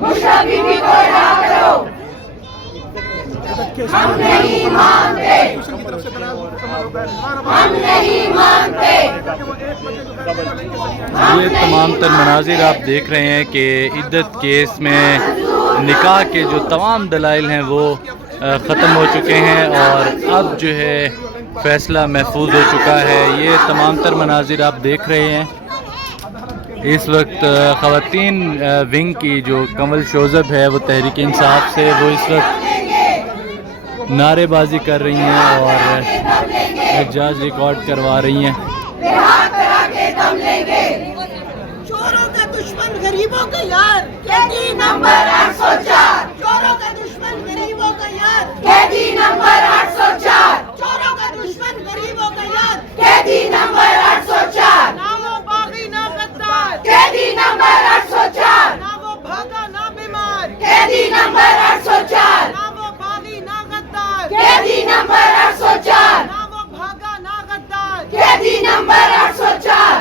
بشرا بیوی کو رہا کرو. ہم نہیں مانتے. ہم نہیں مانتے. یہ تمام تر مناظر آپ دیکھ رہے ہیں کہ عدت کیس میں نکاح کے جو تمام دلائل ہیں وہ ختم ہو چکے ہیں اور اب جو ہے فیصلہ محفوظ ہو چکا ہے. یہ تمام تر مناظر آپ دیکھ رہے ہیں. اس وقت خواتین ونگ کی جو کنول شوذب ہے وہ تحریک انصاف سے وہ اس وقت نعرے بازی کر رہی ہیں اور احتجاج ریکارڈ کروا رہی ہیں. چوروں کا دشمن غریبوں کا یار قیدی نمبر 804. چوروں کا دشمن غریبوں کا یار قیدی نمبر 804. چوروں کا دشمن غریبوں کا یار قیدی نمبر 804. نہ وہ باغی نہ غدار قیدی نمبر 804. نہ وہ بھاگا نہ بیمار قیدی نمبر 804. نہ وہ باغی نہ غدار قیدی نمبر 804. نہ وہ بھاگا نہ غدار قیدی نمبر 804.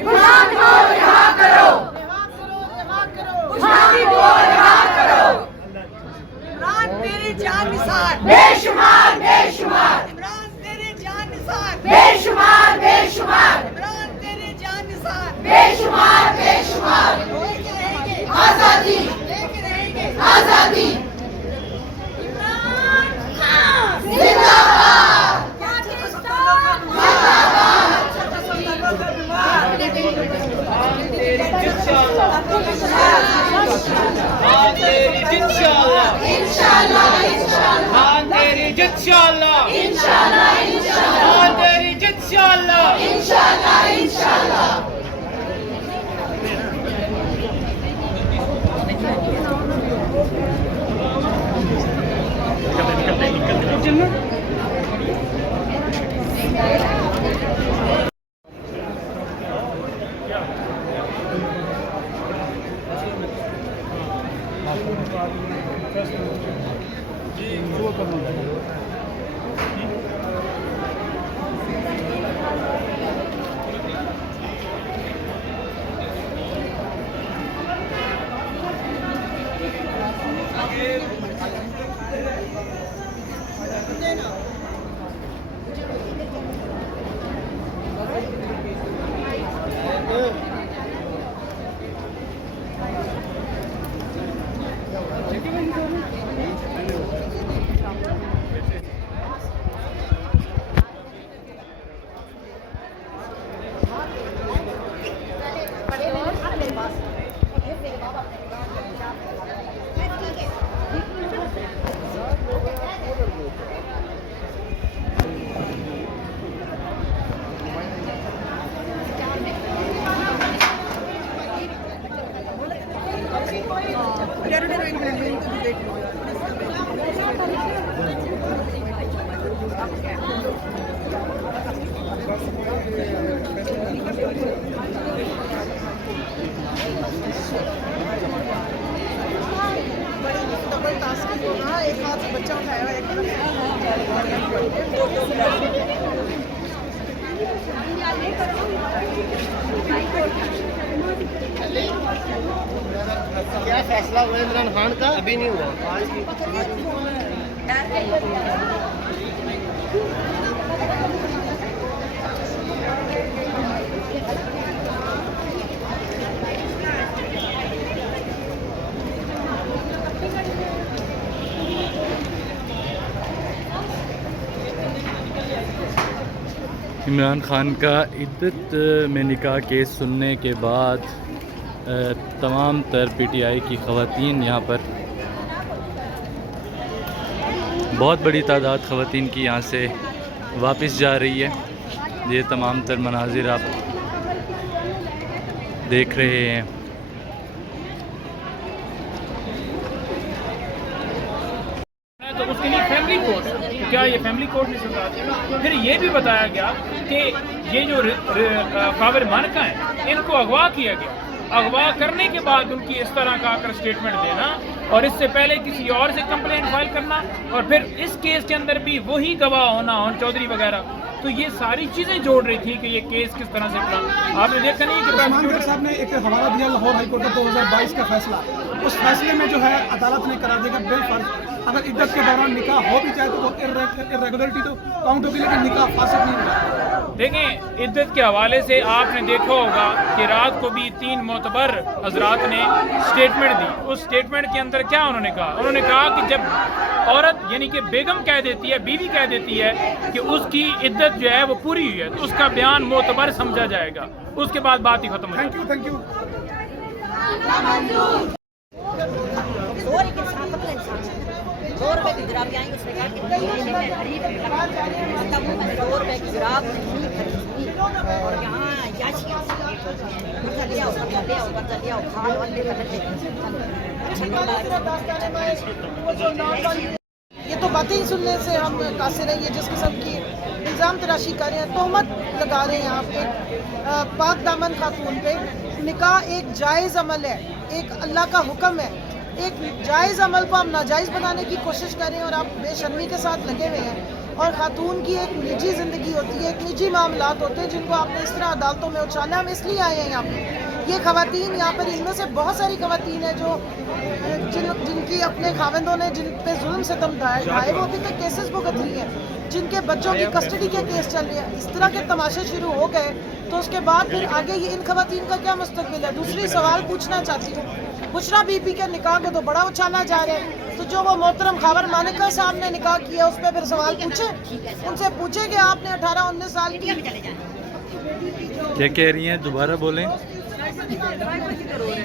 عمران کو رہا کرو. عثمانی کو رہا کرو. عمران تیری جان نثار بے شمار بے شمار. عمران تیری جان نثار بے شمار بے شمار. عمران تیری جان نثار بے شمار بے شمار. آزادی آزادی. زندہ باد ایک ہاتھ سے بچہ اٹھایا ہوا ایک کیا فیصلہ ہوا عمران خان کا؟ ابھی نہیں ہوا. عمران خان کا عدت میں نکاح کیس سننے کے بعد تمام تر پی ٹی آئی کی خواتین یہاں پر بہت بڑی تعداد خواتین کی یہاں سے واپس جا رہی ہے. یہ تمام تر مناظر آپ دیکھ رہے ہیں. تو اس کے لیے فیملی کورٹ کیا یہ فیملی کورٹ میں سزا دی. پھر یہ بھی بتایا گیا کہ یہ جو قابر مانکہ ہیں ان کو اغوا کیا گیا. اغوا کرنے کے بعد ان کی اس طرح کا آ کر اسٹیٹمنٹ دینا اور اس سے پہلے کسی اور سے کمپلینٹ فائل کرنا اور پھر اس کیس کے اندر بھی وہی گواہ ہونا چودھری وغیرہ تو یہ ساری چیزیں جوڑ رہی تھی کہ یہ کیس کس طرح سے پڑا. آپ نے دیکھا نہیں کہ عثمان گڑھ صاحب نے ایک حوالہ دیا لاہور ہائی کورٹ کا 2022 کا فیصلہ. اس فیصلے میں جو ہے عدالت نے قرار دے گا بالفرض اگر عدت کے دوران نکاح ہو بھی جائے تو وہ irregularity تو کاؤنٹ ہوگی لیکن نکاح فاسد نہیں ہوگا. دیکھیں عدت کے حوالے سے آپ نے دیکھا ہوگا کہ رات کو بھی 3 معتبر حضرات نے سٹیٹمنٹ دی. اس سٹیٹمنٹ کے اندر کیا انہوں نے کہا؟ انہوں نے کہا کہ جب عورت یعنی کہ بیگم کہہ دیتی ہے, بیوی کہہ دیتی ہے کہ اس کی عدت جو ہے وہ پوری ہوئی ہے تو اس کا بیان معتبر سمجھا جائے گا, اس کے بعد بات ہی ختم ہو جائے گی. Thank you. ₹100 کی جراب آئی, اس نے کہا کہ میں غریب ₹100 کی جراب نہیں خریدی اور یہاں یاشیاں قرضہ لیا ہو کھال والے یہ تو باتیں ہی سننے سے ہم قاصر ہیں. یہ جس قسم کی الزام تراشی کر رہے ہیں, تہمت لگا رہے ہیں آپ پہ پاک دامن خاتون پہ. نکاح ایک جائز عمل ہے, ایک اللہ کا حکم ہے. ایک جائز عمل کو آپ ناجائز بنانے کی کوشش کر رہے ہیں اور آپ بے شرمی کے ساتھ لگے ہوئے ہیں. اور خاتون کی ایک نجی زندگی ہوتی ہے, ایک نجی معاملات ہوتے ہیں جن کو آپ نے اس طرح عدالتوں میں اچھالا. ہم اس لیے آئے ہیں یہاں پہ. یہ خواتین یہاں پر, ان میں سے بہت ساری خواتین ہیں جو جن کی اپنے خاوندوں نے جن پہ ظلم ستم ڈھائے وہ ابھی تک کیسز بھگت رہی ہیں, جن کے بچوں کی کسٹڈی کے کیس چل رہے ہیں. اس طرح کے تماشے شروع ہو گئے تو اس کے بعد پھر آگے یہ ان خواتین کا کیا مستقبل ہے. دوسری سوال پوچھنا چاہتی ہوں, بشریٰ بی بی کے نکاح کو تو بڑا اچھالا جا رہا ہے, تو جو وہ محترم خاور مانکہ صاحب نے نکاح کیا اس پہ پھر سوال پوچھیں, ان سے پوچھیں کہ آپ نے 18-19 سال کی. کیا کہہ رہی ہیں, دوبارہ بولیں.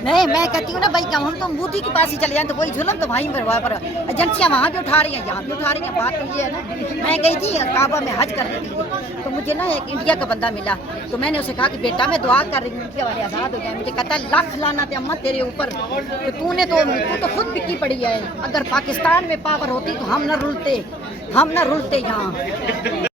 نہیں, میں کہتی ہوں نا بھائی ہم تو مودی کے پاس ہی چلے جائیں تو وہی ظلم تو وہیں پر ایجنسیاں وہاں بھی اٹھا رہی ہیں, یہاں بھی اٹھا رہی ہیں. بات تو یہ ہے نا, میں گئی تھی کعبہ میں حج کر رہی تھی تو مجھے نا ایک انڈیا کا بندہ ملا, تو میں نے اسے کہا کہ بیٹا میں دعا کر رہی ہوں انڈیا والے آزاد ہو جائیں. مجھے کہتا ہے لاکھ لعنت امت تیرے اوپر, تو خود بکی پڑی ہے. اگر پاکستان میں پاور ہوتی تو ہم نہ رلتے یہاں.